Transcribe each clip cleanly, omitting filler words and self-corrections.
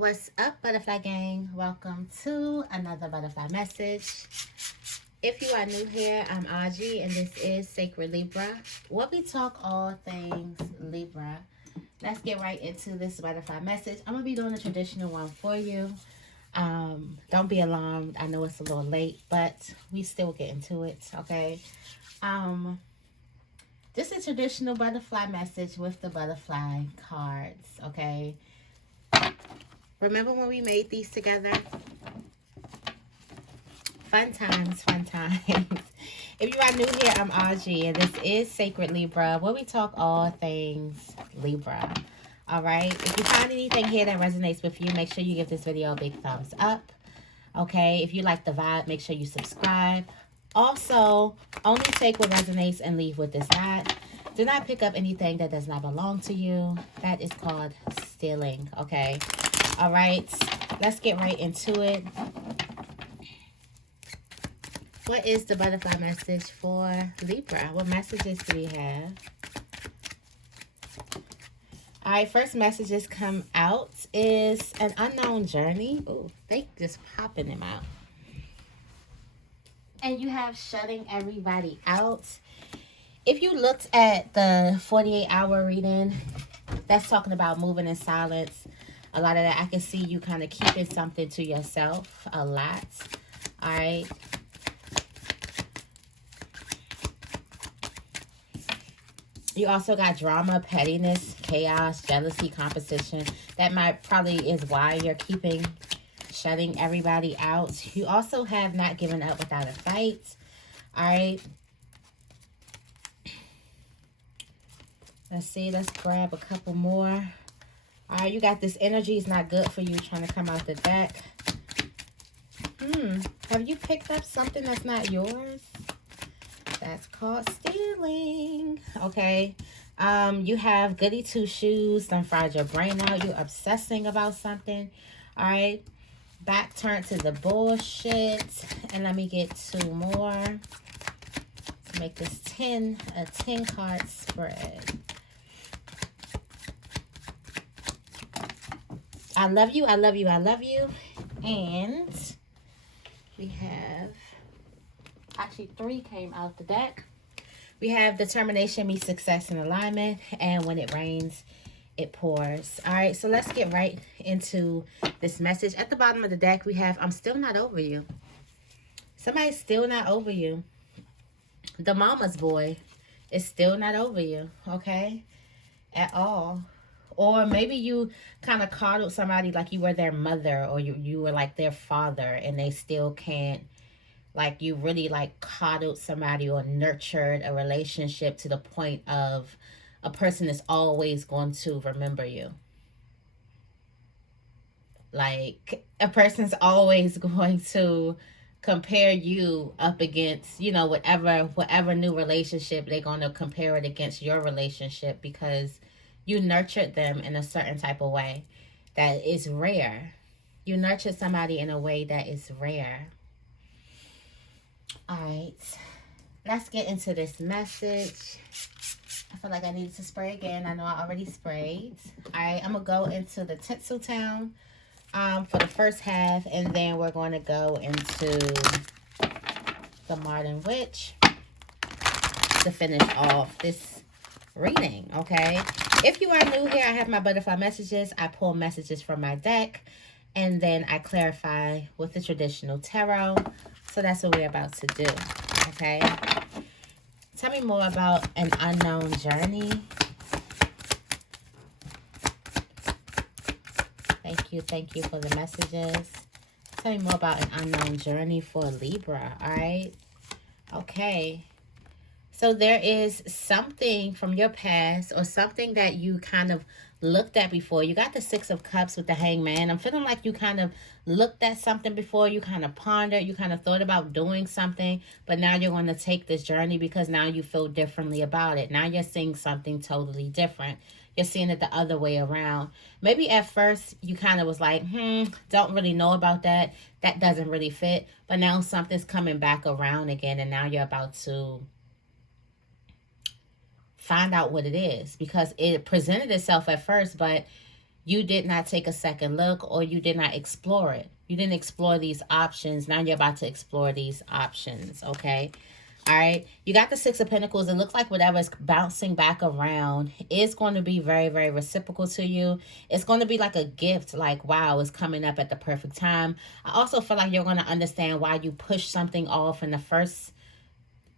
What's up, Butterfly Gang? Welcome to another Butterfly Message. If you are new here, I'm Auji, and this is Sacred Libra, where we talk all things Libra. Let's get right into this Butterfly Message. I'm going to be doing a traditional one for you. Don't be alarmed. I know it's a little late, but we still get into it, okay? This is a traditional butterfly message with the butterfly cards, okay? Remember when we made these together? Fun times, fun times. If you are new here, I'm Auji, and this is Sacred Libra, where we talk all things Libra. All right? If you find anything here that resonates with you, make sure you give this video a big thumbs up. Okay? If you like the vibe, make sure you subscribe. Also, only take what resonates and leave what does not. Do not pick up anything that does not belong to you. That is called stealing, okay? All right, let's get right into it. What is the butterfly message for Libra? What messages do we have? All right, first messages come out is an unknown journey. Ooh, they just popping them out. And you have shutting everybody out. If you looked at the 48-hour reading, that's talking about moving in silence. A lot of that, I can see you kind of keeping something to yourself a lot. All right. You also got drama, pettiness, chaos, jealousy, competition. That might probably is why you're shutting everybody out. You also have not given up without a fight. All right. Let's see. Let's grab a couple more. All right, you got this energy is not good for you trying to come out the deck. Have you picked up something that's not yours? That's called stealing. Okay. You have goody two-shoes. Done fried your brain out. You're obsessing about something. All right. Back turn to the bullshit. And let me get two more. Let's make this a 10 card spread. I love you, I love you, I love you. And we have, actually 3 came out the deck. We have determination meets success and alignment. And when it rains, it pours. All right, so let's get right into this message. At the bottom of the deck, we have, I'm still not over you. Somebody's still not over you. The mama's boy is still not over you, okay? At all. Or maybe you kind of coddled somebody like you were their mother, or you were like their father, and they still can't, like you really like coddled somebody or nurtured a relationship to the point of a person is always going to remember you. Like a person's always going to compare you up against, you know, whatever new relationship, they're going to compare it against your relationship because you nurtured them in a certain type of way that is rare. You nurtured somebody in a way that is rare. All right. Let's get into this message. I feel like I needed to spray again. I know I already sprayed. All right. I'm going to go into the Tinseltown for the first half. And then we're going to go into the Modern Witch to finish off this reading, okay? If you are new here, I have my butterfly messages. I pull messages from my deck, and then I clarify with the traditional tarot. So that's what we're about to do, okay? Tell me more about an unknown journey. Thank you for the messages. Tell me more about an unknown journey for Libra, all right? Okay. So there is something from your past or something that you kind of looked at before. You got the 6 of Cups with the Hangman. I'm feeling like you kind of looked at something before. You kind of pondered. You kind of thought about doing something. But now you're going to take this journey because now you feel differently about it. Now you're seeing something totally different. You're seeing it the other way around. Maybe at first you kind of was like, don't really know about that. That doesn't really fit. But now something's coming back around again. And now you're about to find out what it is, because it presented itself at first, but you did not take a second look, or you did not explore it. You didn't explore these options. Now you're about to explore these options, okay? All right. You got the Six of Pentacles. It looks like whatever's bouncing back around is going to be very, very reciprocal to you. It's going to be like a gift. Like, wow, it's coming up at the perfect time. I also feel like you're going to understand why you pushed something off in the first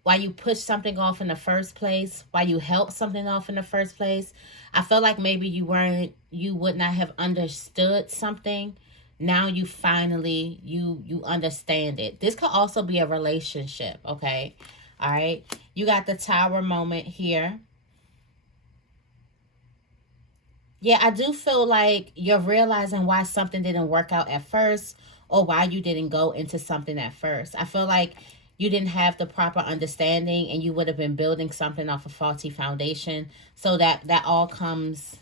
why you pushed something off in the first place, why you helped something off in the first place. I feel like maybe you would not have understood something. Now you finally, you understand it. This could also be a relationship, okay? All right. You got the Tower moment here. Yeah, I do feel like you're realizing why something didn't work out at first, or why you didn't go into something at first. I feel like you didn't have the proper understanding, and you would have been building something off a faulty foundation. So that all comes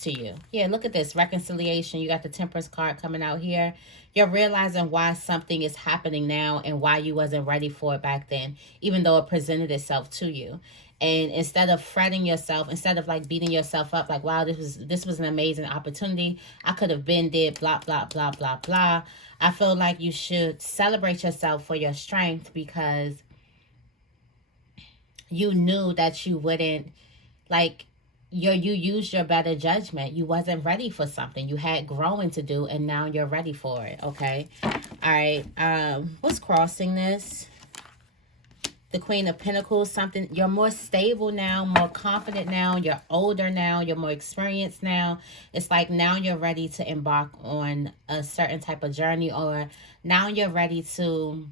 to you. Yeah, look at this reconciliation. You got the Temperance card coming out here. You're realizing why something is happening now and why you wasn't ready for it back then, even though it presented itself to you. And instead of fretting yourself, instead of like beating yourself up, like, wow, this was an amazing opportunity, I could have been did blah blah blah blah blah, I feel like you should celebrate yourself for your strength, because you knew that you wouldn't, like, you used your better judgment. You wasn't ready for something. You had growing to do, and now you're ready for it, okay? All right. What's crossing this? The Queen of Pentacles. Something, you're more stable now, more confident now, you're older now, you're more experienced now. It's like now you're ready to embark on a certain type of journey, or now you're ready to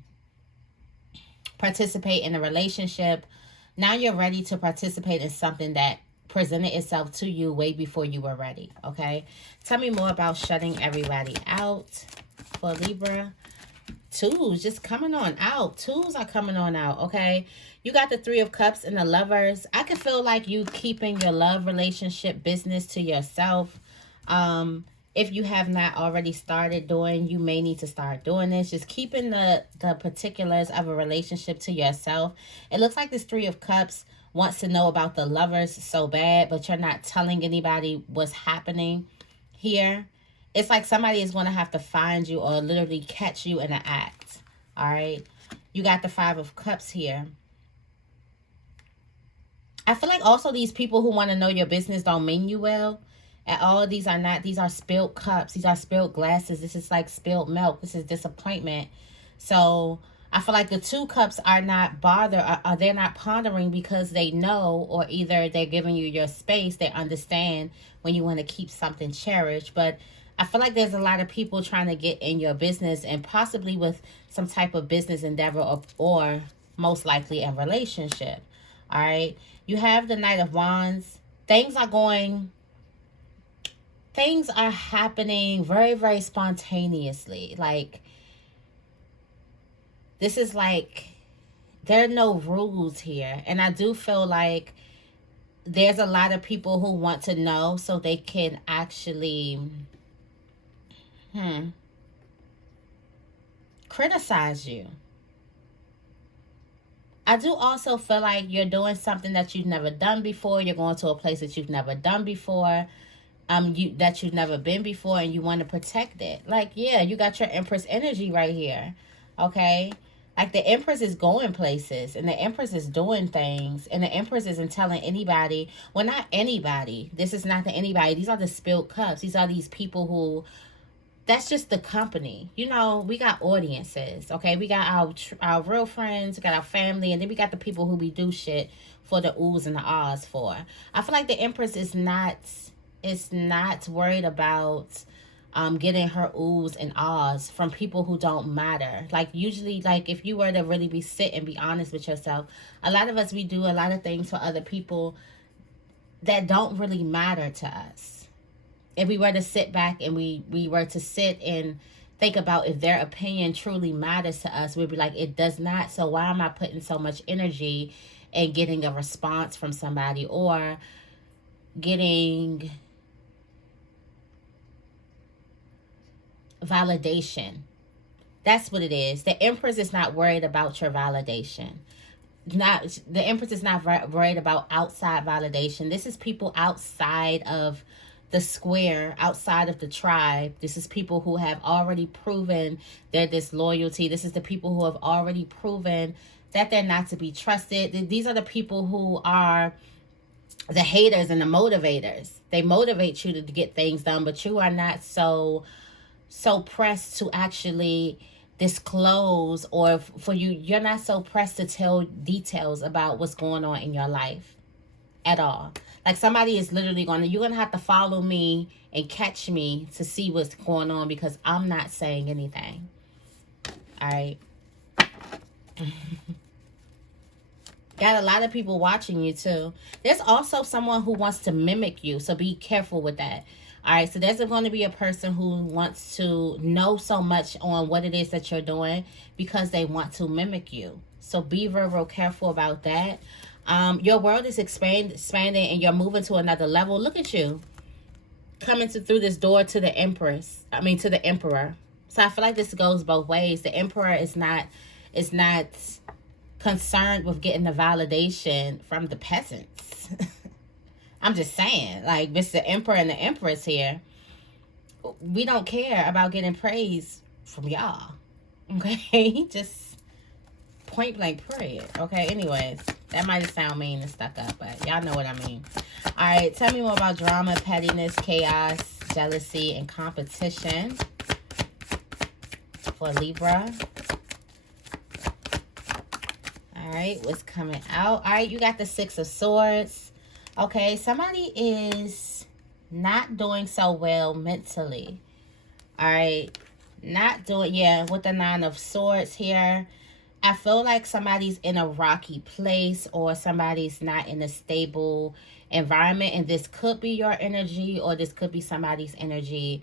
participate in a relationship. Now you're ready to participate in something that presented itself to you way before you were ready, okay? Tell me more about shutting everybody out for Libra. Twos just coming on out. Twos are coming on out, okay? You got the Three of Cups and the Lovers. I can feel like you keeping your love relationship business to yourself. If you have not already started doing, you may need to start doing this. Just keeping the particulars of a relationship to yourself. It looks like this Three of Cups wants to know about the Lovers so bad, but you're not telling anybody what's happening here. It's like somebody is going to have to find you or literally catch you in an act. All right. You got the Five of Cups here. I feel like also these people who want to know your business don't mean you well at all. These are not, these are spilled cups. These are spilled glasses. This is like spilled milk. This is disappointment. So I feel like the Two Cups are not bothered, or they're not pondering, because they know, or either they're giving you your space. They understand when you want to keep something cherished. But I feel like there's a lot of people trying to get in your business, and possibly with some type of business endeavor, or most likely a relationship. All right. You have the Knight of Wands. Things are happening very, very spontaneously. Like, this is like, there are no rules here. And I do feel like there's a lot of people who want to know so they can actually criticize you. I do also feel like you're doing something that you've never done before. You're going to a place that you've never done before. That you've never been before, and you want to protect it. Like, yeah, you got your Empress energy right here. Okay? Like, the Empress is going places, and the Empress is doing things, and the Empress isn't telling anybody. Well, not anybody. This is not the anybody. These are the spilled cups. These are these people who, that's just the company. You know, we got audiences, okay? We got our real friends, we got our family, and then we got the people who we do shit for the oohs and the ahs for. I feel like the Empress is not worried about getting her oohs and ahs from people who don't matter. Like, usually, like, if you were to really sit and be honest with yourself, a lot of us, we do a lot of things for other people that don't really matter to us. If we were to sit back and we were to sit and think about if their opinion truly matters to us, we'd be like, it does not. So why am I putting so much energy in getting a response from somebody, or getting validation? That's what it is. The Empress is not worried about your validation. The Empress is not worried about outside validation. This is people outside of the square, outside of the tribe. This is people who have already proven their disloyalty. This is the people who have already proven that they're not to be trusted. These are the people who are the haters and the motivators. They motivate you to get things done, but you are not so pressed to actually disclose, or for you're not so pressed to tell details about what's going on in your life at all. Like, somebody is literally you're gonna have to follow me and catch me to see what's going on, because I'm not saying anything. All right. Got a lot of people watching you too. There's also someone who wants to mimic you, so be careful with that. All right, so there's going to be a person who wants to know so much on what it is that you're doing because they want to mimic you. So be very, very careful about that. Your world is expanding, and you're moving to another level. Look at you coming through this door to the Empress. To the Emperor. So I feel like this goes both ways. The Emperor is not concerned with getting the validation from the peasants. I'm just saying, like, Mr. Emperor and the Empress here, we don't care about getting praise from y'all. Okay? Just point blank period. Okay? Anyways, that might sound mean and stuck up, but y'all know what I mean. Alright, tell me more about drama, pettiness, chaos, jealousy, and competition for Libra. Alright, what's coming out? Alright, you got the Six of Swords. Okay, somebody is not doing so well mentally. Alright, not doing, with the Nine of Swords here. I feel like somebody's in a rocky place, or somebody's not in a stable environment, and this could be your energy, or this could be somebody's energy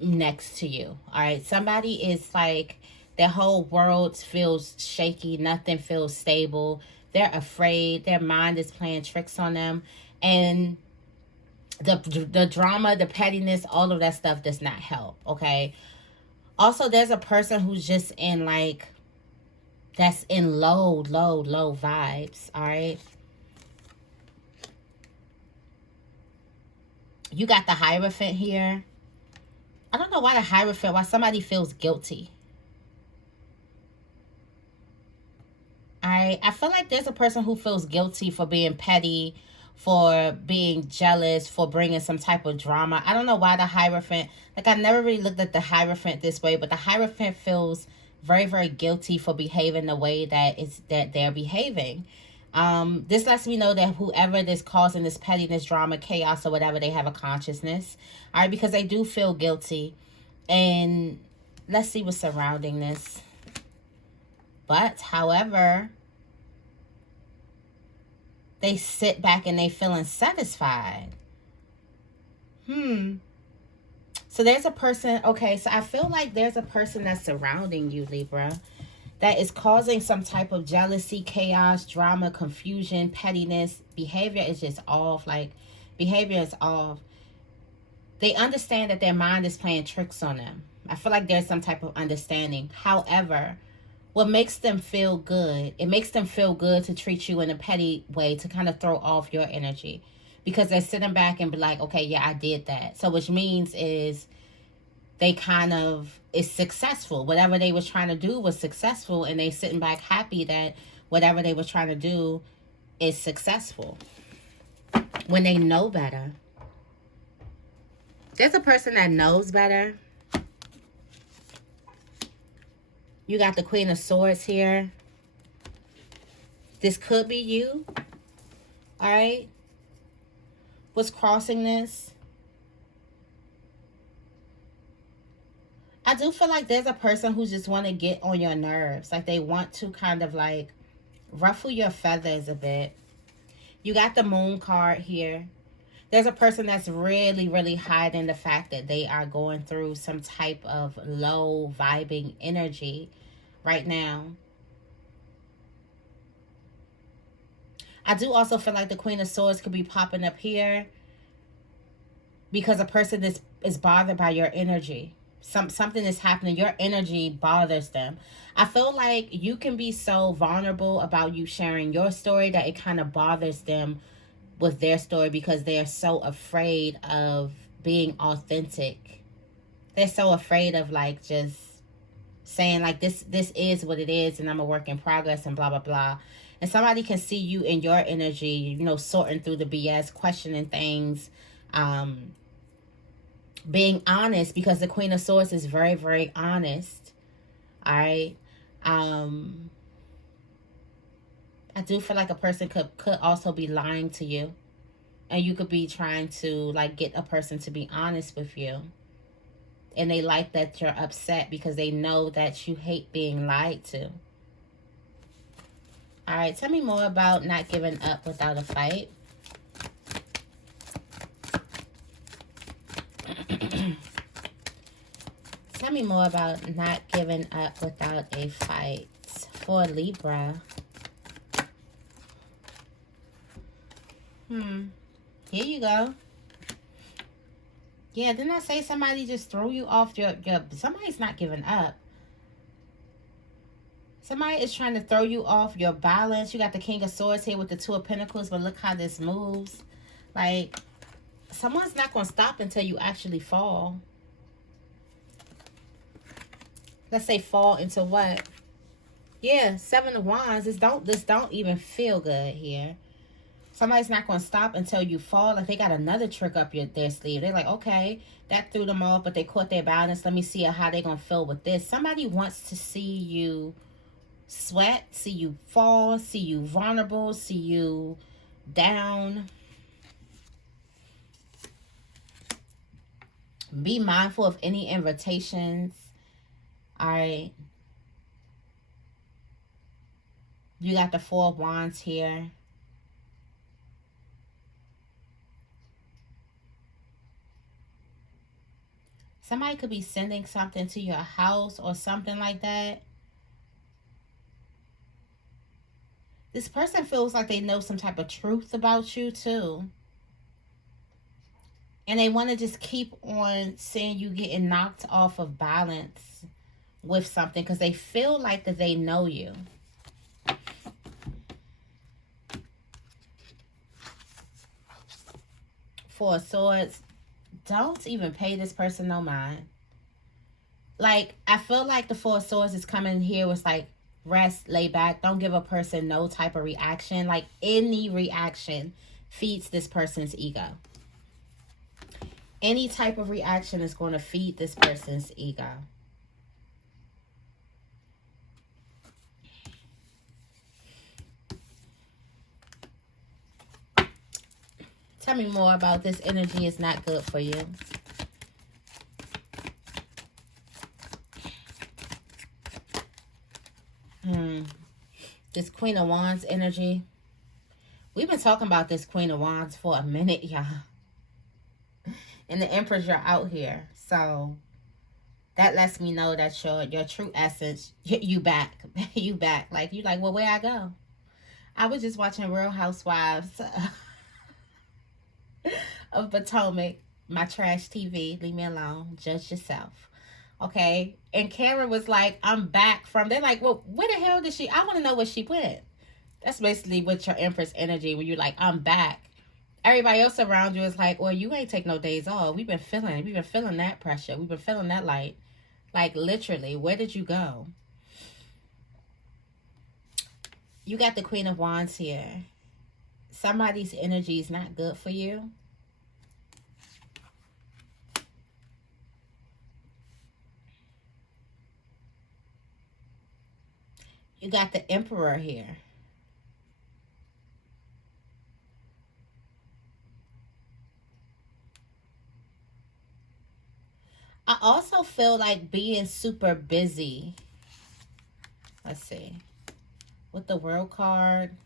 next to you. Alright, somebody is like, their whole world feels shaky, nothing feels stable. They're afraid. Their mind is playing tricks on them. And the drama, the pettiness, all of that stuff does not help, okay? Also, there's a person who's just in, like, that's in low vibes, all right? You got the Hierophant here. I don't know why why somebody feels guilty. I feel like there's a person who feels guilty for being petty, for being jealous, for bringing some type of drama. I don't know why the Hierophant, like, I never really looked at the Hierophant this way, but the Hierophant feels very, very guilty for behaving the way that they're behaving. This lets me know that whoever is causing this pettiness, drama, chaos, or whatever, they have a consciousness. All right, because they do feel guilty. And let's see what's surrounding this. But, however, they sit back and they feeling satisfied. So there's a person, okay, so I feel like there's a person that's surrounding you, Libra, that is causing some type of jealousy, chaos, drama, confusion, pettiness. Behavior is just off. Like, behavior is off. They understand that their mind is playing tricks on them. I feel like there's some type of understanding. However, what makes them feel good, it makes them feel good to treat you in a petty way, to kind of throw off your energy. Because they're sitting back and be like, okay, yeah, I did that. So which means is they kind of is successful. Whatever they was trying to do was successful, and they sitting back happy that whatever they was trying to do is successful. When they know better. There's a person that knows better. You got the Queen of Swords here. This could be you. All right. What's crossing this? I do feel like there's a person who just want to get on your nerves. Like, they want to kind of like ruffle your feathers a bit. You got the Moon card here. There's a person that's really, really hiding the fact that they are going through some type of low vibing energy right now. I do also feel like the Queen of Swords could be popping up here because a person is bothered by your energy. Something is happening. Your energy bothers them. I feel like you can be so vulnerable about you sharing your story that it kind of bothers them with their story because they're so afraid of being authentic. They're so afraid of like just saying like this is what it is and I'm a work in progress and blah blah blah. And somebody can see you in your energy, you know, sorting through the BS, questioning things, being honest, because the Queen of Swords is very, very honest. All right. I do feel like a person could also be lying to you, and you could be trying to like get a person to be honest with you, and they like that you're upset because they know that you hate being lied to. All right, tell me more about not giving up without a fight. Tell me more about not giving up without a fight for Libra. Here you go. Yeah, didn't I say somebody just threw you off your somebody's not giving up. Somebody is trying to throw you off your balance. You got the King of Swords here with the Two of Pentacles, but look how this moves. Like, someone's not going to stop until you actually fall. Let's say fall into what? Yeah, Seven of Wands. This don't even feel good here. Somebody's not going to stop until you fall. Like, they got another trick up their sleeve. They're like, okay, that threw them off, but they caught their balance. Let me see how they're going to feel with this. Somebody wants to see you sweat, see you fall, see you vulnerable, see you down. Be mindful of any invitations. All right. You got the Four of Wands here. Somebody could be sending something to your house or something like that. This person feels like they know some type of truth about you too. And they want to just keep on seeing you getting knocked off of balance with something because they feel like that they know you. Four of Swords. Don't even pay this person no mind. Like, I feel like the Four of Swords is coming here with like, rest, lay back. Don't give a person no type of reaction. Like, any reaction feeds this person's ego. Any type of reaction is going to feed this person's ego. Tell me more about this energy is not good for you. This Queen of Wands energy. We've been talking about this Queen of Wands for a minute, y'all. And the Empress, you're out here. So that lets me know that your true essence, you back. You back. Like, you like, well, where I go? I was just watching Real Housewives of Potomac, my trash TV. Leave me alone. Judge yourself. Okay. And Karen was like, I'm back from, they're like, well, where the hell did she, I want to know where she went. That's basically with your Empress energy when you're like, I'm back. Everybody else around you is like, well, you ain't take no days off. We've been feeling that pressure. We've been feeling that light. Like, literally, where did you go? You got the Queen of Wands here. Somebody's energy is not good for you. You got the Emperor here. I also feel like being super busy. Let's see. With the World card.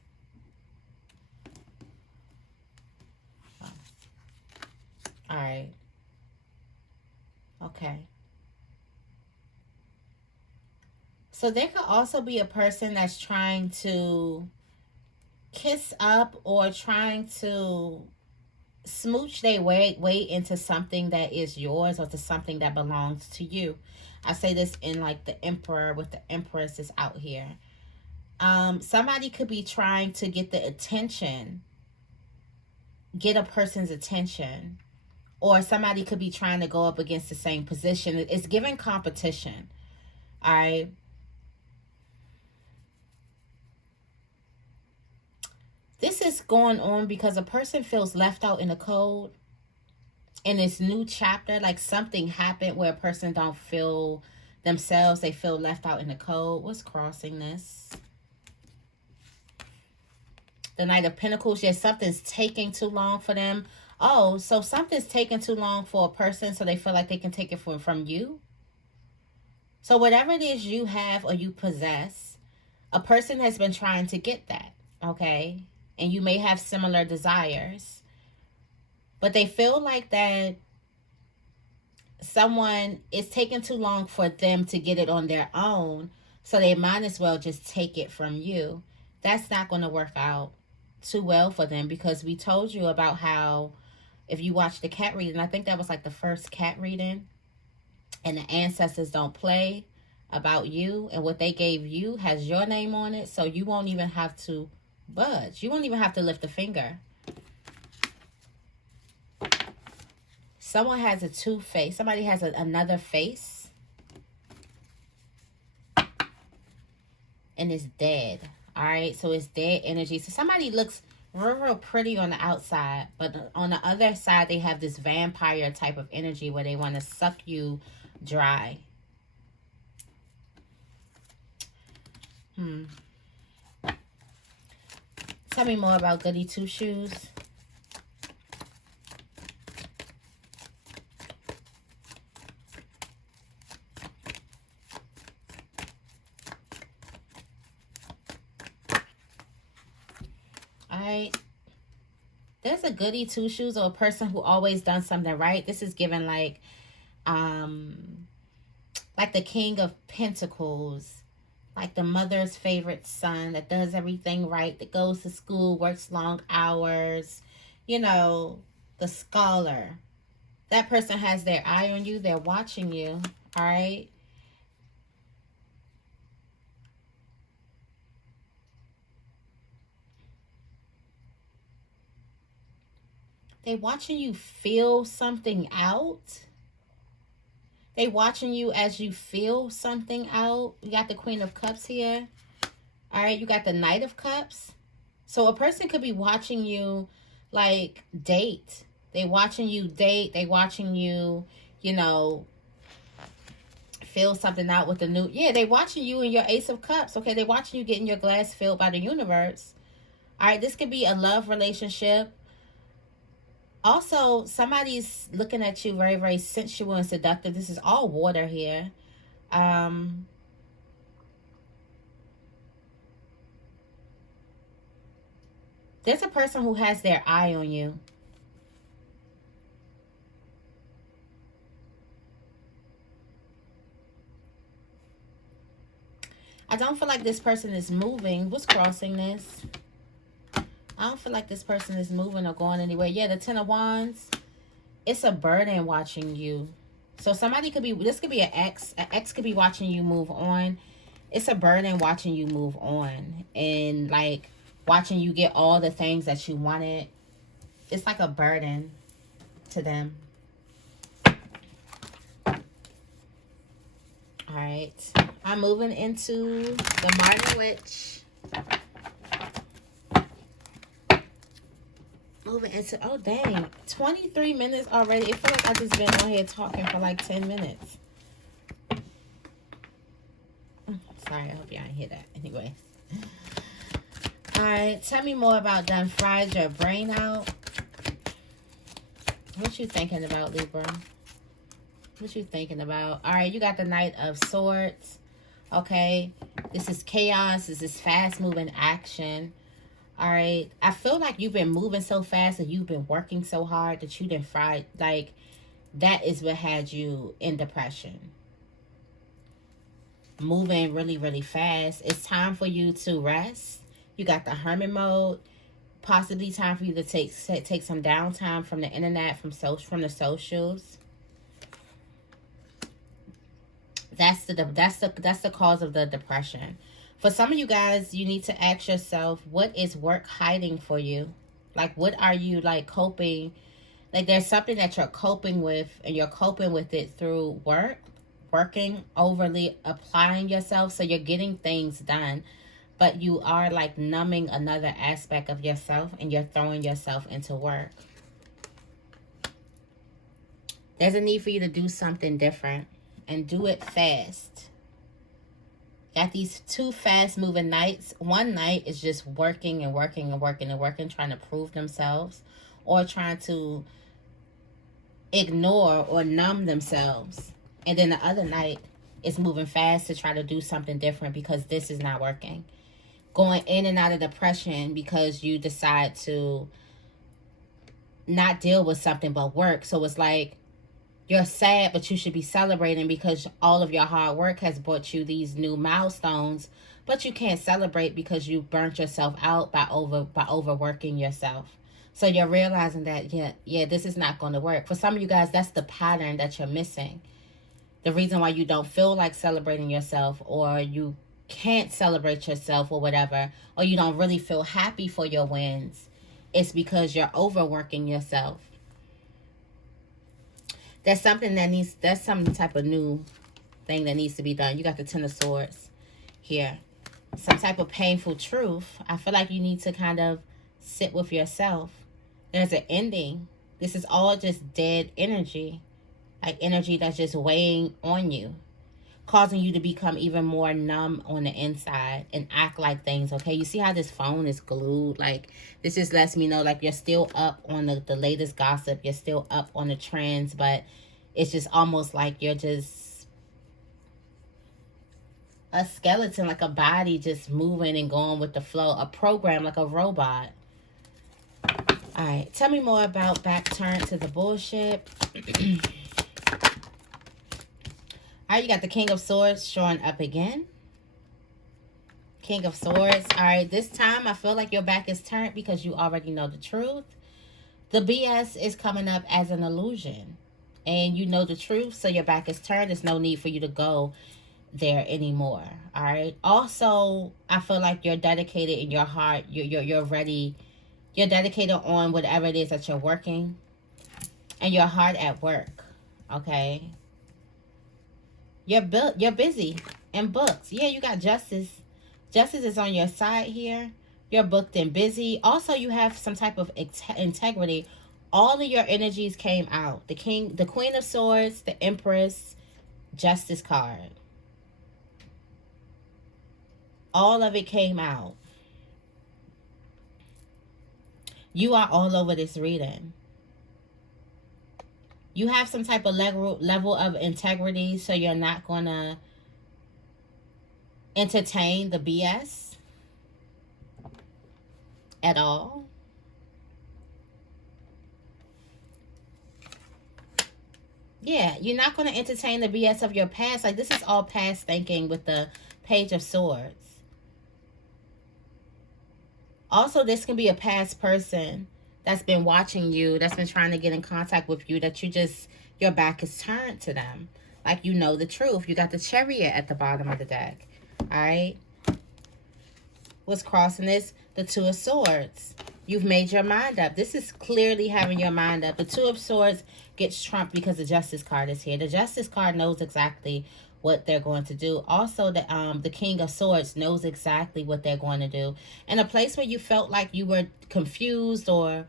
Oh. All right. Okay. So there could also be a person that's trying to kiss up or trying to smooch their way into something that is yours or to something that belongs to you. I say this in like the Emperor with the Empress is out here. Somebody could be trying to get the attention get a person's attention, or somebody could be trying to go up against the same position. It's giving competition. All right. This is going on because a person feels left out in the cold in this new chapter. Like something happened where a person don't feel themselves. They feel left out in the cold. What's crossing this? The Knight of Pentacles. Yes, something's taking too long for them. Oh, so something's taking too long for a person, so they feel like they can take it from you. So whatever it is you have or you possess, a person has been trying to get that, okay? And you may have similar desires. But they feel like that someone is taking too long for them to get it on their own, so they might as well just take it from you. That's not going to work out too well for them, because we told you about how, if you watch the cat reading, I think that was like the first cat reading, and the ancestors don't play about you, and what they gave you has your name on it, so you won't even have to budge. You won't even have to lift a finger. Someone has a two-face. Somebody has another face. And it's dead. All right. So it's dead energy. So somebody looks real pretty on the outside, but on the other side, they have this vampire type of energy where they want to suck you dry. Tell me more about Goody Two Shoes. Alright. There's a Goody Two Shoes, or a person who always done something right. This is given like the King of Pentacles. Like the mother's favorite son that does everything right, that goes to school, works long hours, you know, the scholar. That person has their eye on you. They're watching you, all right? They're watching you feel something out. They watching you as you feel something out. You got the Queen of Cups here. All right, you got the Knight of Cups. So a person could be watching you like date. They watching you date. They watching you, you know, feel something out with the new. Yeah, they watching you in your Ace of Cups. Okay, they watching you getting your glass filled by the universe. All right, this could be a love relationship. Also, somebody's looking at you very, very sensual and seductive. This is all water here. There's a person who has their eye on you. I don't feel like this person is moving. What's crossing this? I don't feel like this person is moving or going anywhere. Yeah, the Ten of Wands. It's a burden watching you. So somebody could be, this could be an ex. An ex could be watching you move on. It's a burden watching you move on. And like watching you get all the things that you wanted. It's like a burden to them. Alright. I'm moving into the Modern Witch. Moving into, oh dang, 23 minutes already. It feels like I've just been on here talking for like 10 minutes. Sorry, I hope y'all didn't hear that. Anyway. Alright, tell me more about done fried your brain out. What you thinking about, Libra? What you thinking about? Alright, you got the Knight of Swords. Okay. This is chaos. This is fast moving action. All right. I feel like you've been moving so fast and you've been working so hard that you didn't fry. Like, that is what had you in depression. Moving really, really fast. It's time for you to rest. You got the hermit mode. Possibly time for you to take some downtime from the internet, from the socials. That's the cause of the depression. For some of you guys, you need to ask yourself, what is work hiding for you? Like, what are you, like, coping? Like, there's something that you're coping with, and you're coping with it through working, overly applying yourself. So you're getting things done, but you are, like, numbing another aspect of yourself, and you're throwing yourself into work. There's a need for you to do something different, and do it fast. Got these two fast moving nights. One night is just working and working and working and working, trying to prove themselves, or trying to ignore or numb themselves. And then the other night is moving fast to try to do something different because this is not working. Going in and out of depression because you decide to not deal with something but work. So it's like, you're sad, but you should be celebrating because all of your hard work has brought you these new milestones, but you can't celebrate because you burnt yourself out by overworking yourself. So you're realizing that, yeah, this is not going to work. For some of you guys, that's the pattern that you're missing. The reason why you don't feel like celebrating yourself, or you can't celebrate yourself, or whatever, or you don't really feel happy for your wins, it's because you're overworking yourself. There's some type of new thing that needs to be done. You got the Ten of Swords here. Some type of painful truth. I feel like you need to kind of sit with yourself. There's an ending. This is all just dead energy. Like energy that's just weighing on you, causing you to become even more numb on the inside and act like things, okay? You see how this phone is glued? Like, this just lets me know, like, you're still up on the latest gossip. You're still up on the trends, but it's just almost like you're just a skeleton, like a body just moving and going with the flow. A program, like a robot. All right, tell me more about back turn to the bullshit. All right, you got the King of Swords showing up again. King of Swords. All right, this time I feel like your back is turned because you already know the truth. The BS is coming up as an illusion. And you know the truth, so your back is turned. There's no need for you to go there anymore. All right. Also, I feel like you're dedicated in your heart. You're ready. You're dedicated on whatever it is that you're working. And you're hard at work. Okay. You're busy and booked. Yeah, you got justice. Justice is on your side here. You're booked and busy. Also, you have some type of integrity. All of your energies came out. The Queen of Swords, the Empress, Justice card. All of it came out. You are all over this reading. You have some type of level of integrity, so you're not going to entertain the BS at all. Yeah, you're not going to entertain the BS of your past. Like, this is all past thinking with the Page of Swords. Also, this can be a past person that's been watching you, that's been trying to get in contact with you, that your back is turned to them. Like, you know the truth. You got the Chariot at the bottom of the deck. All right. What's crossing this? The Two of Swords. You've made your mind up. This is clearly having your mind up. The Two of Swords gets trumped because the Justice card is here. The Justice card knows exactly what they're going to do. Also, the King of Swords knows exactly what they're going to do. In a place where you felt like you were confused, or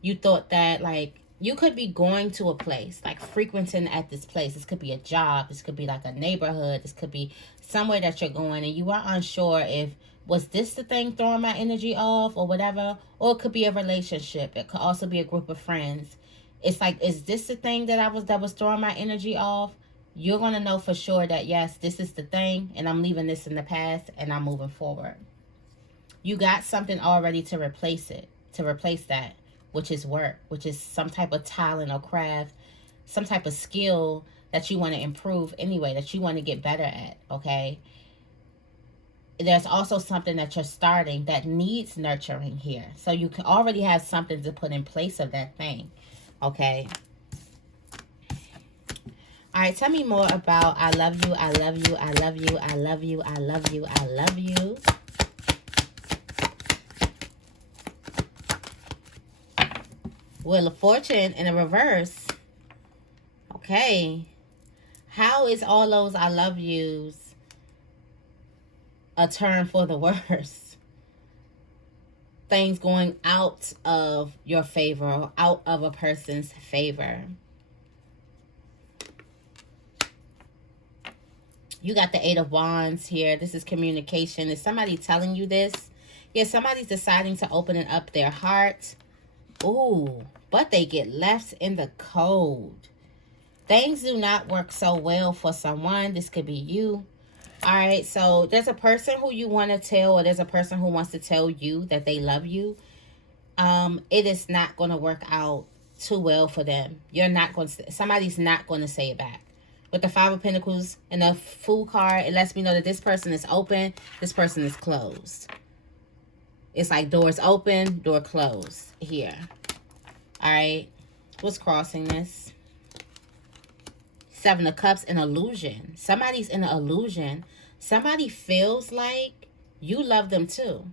you thought that, like, you could be going to a place, like frequenting at this place. This could be a job. This could be like a neighborhood. This could be somewhere that you're going, and you are unsure if, was this the thing throwing my energy off or whatever? Or it could be a relationship. It could also be a group of friends. It's like, is this the thing that was throwing my energy off? You're going to know for sure that, yes, this is the thing, and I'm leaving this in the past, and I'm moving forward. You got something already to replace it, to replace that, which is work, which is some type of talent or craft, some type of skill that you want to improve anyway, that you want to get better at, okay? There's also something that you're starting that needs nurturing here. So you can already have something to put in place of that thing, okay? All right, tell me more about I love you, I love you, I love you, I love you, I love you, I love you. Wheel of Fortune in a reverse. Okay. How is all those I love yous a turn for the worse? Things going out of your favor or out of a person's favor. You got the Eight of Wands here. This is communication. Is somebody telling you this? Yeah, somebody's deciding to open up their heart. Ooh, but they get left in the cold. Things do not work so well for someone. This could be you. All right, so there's a person who you want to tell, or there's a person who wants to tell you that they love you. It is not going to work out too well for them. You're not going to, somebody's not going to say it back. With the Five of Pentacles and the Fool card, it lets me know that this person is open, this person is closed. It's like doors open, door closed here. All right, what's crossing this? Seven of Cups, an illusion. Somebody's in an illusion. Somebody feels like you love them too.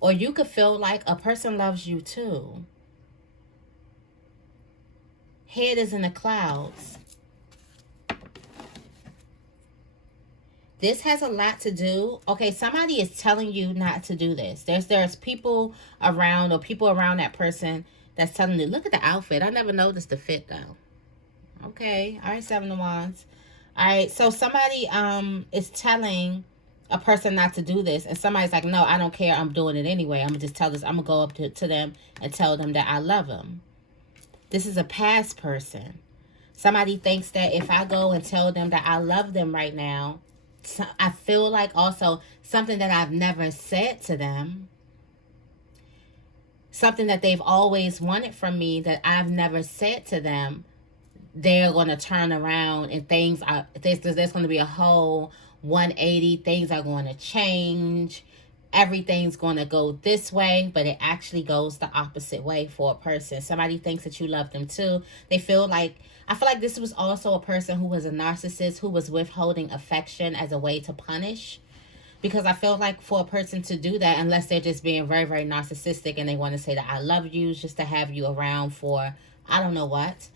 Or you could feel like a person loves you too. Head is in the clouds. This has a lot to do. Okay, somebody is telling you not to do this. There's people around, or people around that person that's telling you, look at the outfit. I never noticed the fit though. Okay, all right, Seven of Wands. All right, so somebody is telling a person not to do this, and somebody's like, no, I don't care, I'm doing it anyway. I'm gonna just tell this, I'm gonna go up to them and tell them that I love them. This is a past person. Somebody thinks that if I go and tell them that I love them right now, so I feel like also something that I've never said to them, something that they've always wanted from me that I've never said to them, they're going to turn around and things are, there's going to be a whole 180. Things are going to change. Everything's going to go this way, but it actually goes the opposite way for a person. Somebody thinks that you love them too. They feel like, I feel like this was also a person who was a narcissist, who was withholding affection as a way to punish. Because I feel like for a person to do that, unless they're just being very, very narcissistic and they want to say that I love you just to have you around for I don't know what.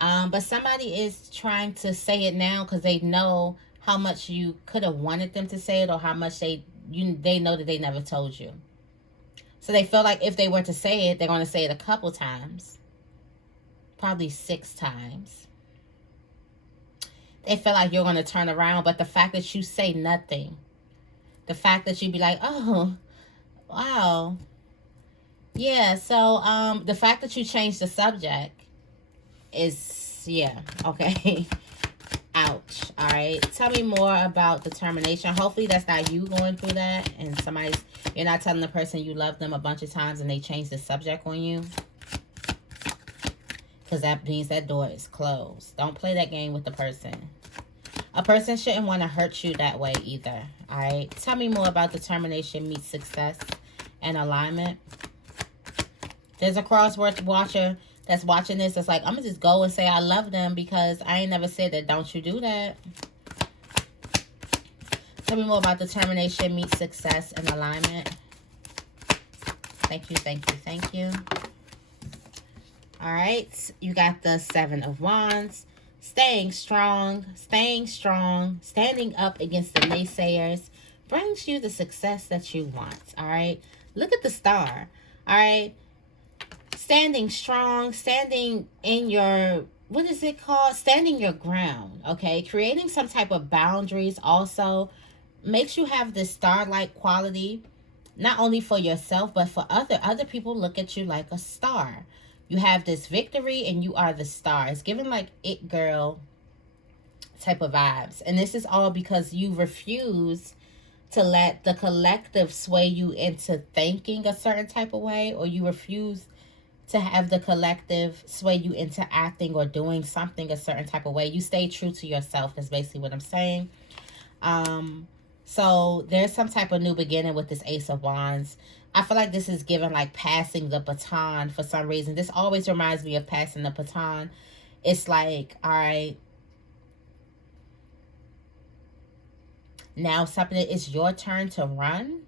But somebody is trying to say it now because they know how much you could have wanted them to say it, or how much they know that they never told you. So they feel like if they were to say it, they're going to say it a couple times. Probably 6 times. They feel like you're going to turn around, but the fact that you say nothing, the fact that you be like, oh, wow. Yeah, so the fact that you change the subject is, yeah, okay. Ouch. All right, tell me more about determination. Hopefully that's not you going through that, and you're not telling the person you love them a bunch of times and they change the subject on you, because that means that door is closed. Don't play that game with the person. A person shouldn't want to hurt you that way either. All right, tell me more about determination meets success and alignment. There's a crossword watcher that's watching this that's like, I'm gonna just go and say I love them because I ain't never said that. Don't you do that. Tell me more about determination meets success and alignment. Thank you, thank you, thank you. All right, you got the Seven of Wands. Staying strong, standing up against the naysayers brings you the success that you want. All right, look at the star. All right, standing strong, standing in your, what is it called? Standing your ground, okay? Creating some type of boundaries also makes you have this star-like quality, not only for yourself, but for other people look at you like a star. You have this victory and you are the star. It's giving like it girl type of vibes. And this is all because you refuse to let the collective sway you into thinking a certain type of way, or you refuse to have the collective sway you into acting or doing something a certain type of way. You stay true to yourself. That's basically what I'm saying. So there's some type of new beginning with this Ace of Wands. I feel like this is given like passing the baton for some reason. This always reminds me of passing the baton. It's like, all right, now something, it's your turn to run.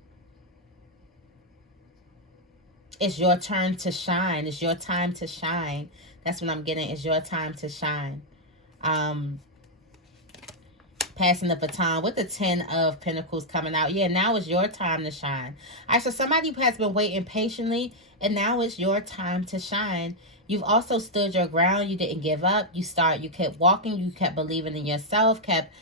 it's your turn to shine. It's your time to shine. That's what I'm getting. It's your time to shine. Passing the baton with the 10 of Pentacles coming out. Yeah, now is your time to shine. All right, so somebody has been waiting patiently, and now it's your time to shine. You've also stood your ground. You didn't give up. You kept walking. You kept believing in yourself, kept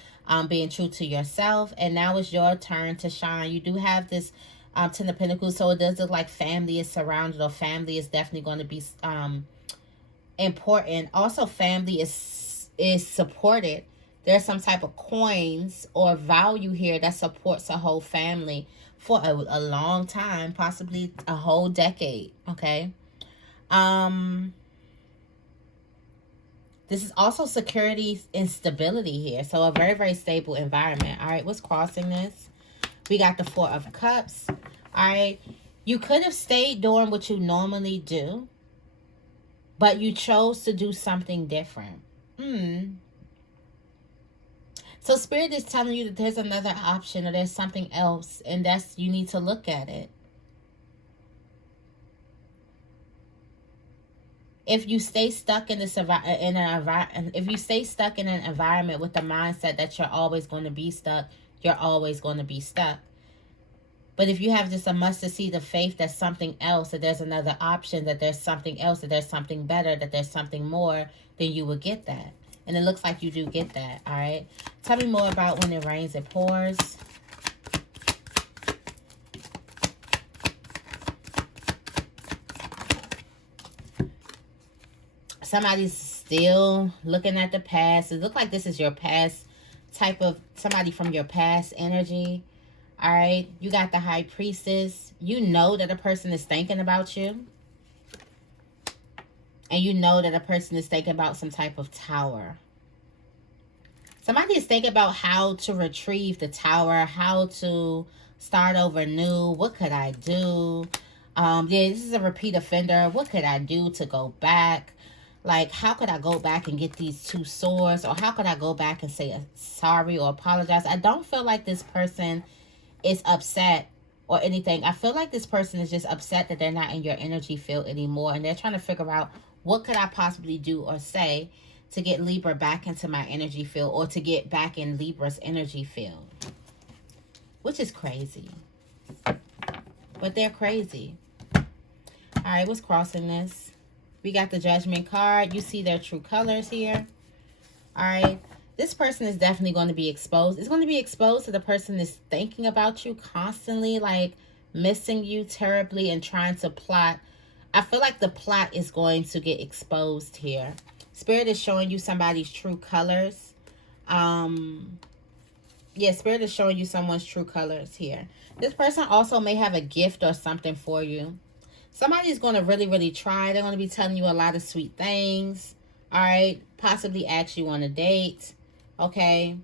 being true to yourself, and now it's your turn to shine. You do have this 10 of Pentacles, so it does look like family is surrounded, or family is definitely going to be important. Also, family is supported. There's some type of coins or value here that supports a whole family for a long time, possibly a whole decade, okay? This is also security and stability here. So a very, very stable environment. All right, what's crossing this? We got the 4 of Cups. All right, you could have stayed doing what you normally do, but you chose to do something different. So Spirit is telling you that there's another option, or there's something else, and that's, you need to look at it. If you stay stuck in this if you stay stuck in an environment with the mindset that you're always going to be stuck, you're always going to be stuck. But if you have just a mustard seed of faith that something else, that there's another option, that there's something else, that there's something better, that there's something more, then you will get that. And it looks like you do get that, all right? Tell me more about when it rains, it pours. Somebody's still looking at the past. It looks like this is your past type of, somebody from your past energy, all right? You got the High Priestess. You know that a person is thinking about you. And you know that a person is thinking about some type of tower. Somebody is thinking about how to retrieve the tower, how to start over new. What could I do? Yeah, this is a repeat offender. What could I do to go back? Like, how could I go back and get these 2 swords? Or how could I go back and say sorry or apologize? I don't feel like this person is upset or anything. I feel like this person is just upset that they're not in your energy field anymore. And they're trying to figure out, what could I possibly do or say to get Libra back into my energy field, or to get back in Libra's energy field? Which is crazy. But they're crazy. All right, what's crossing this? We got the Judgment card. You see their true colors here. All right. This person is definitely going to be exposed. It's going to be exposed to the person that's thinking about you constantly, like missing you terribly and trying to plot. I feel like the plot is going to get exposed here. Spirit is showing you somebody's true colors. Yeah, Spirit is showing you someone's true colors here. This person also may have a gift or something for you. Somebody's going to really, really try. They're going to be telling you a lot of sweet things. All right. Possibly ask you on a date. Okay.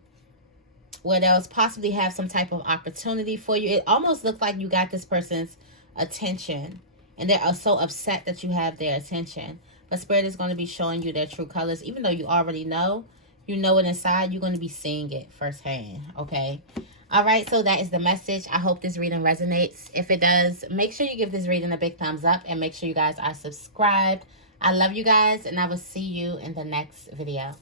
What else? Possibly have some type of opportunity for you. It almost looks like you got this person's attention. And they're so upset that you have their attention. But Spirit is going to be showing you their true colors. Even though you already know, you know it inside, you're going to be seeing it firsthand. Okay. All right. So that is the message. I hope this reading resonates. If it does, make sure you give this reading a big thumbs up. And make sure you guys are subscribed. I love you guys. And I will see you in the next video.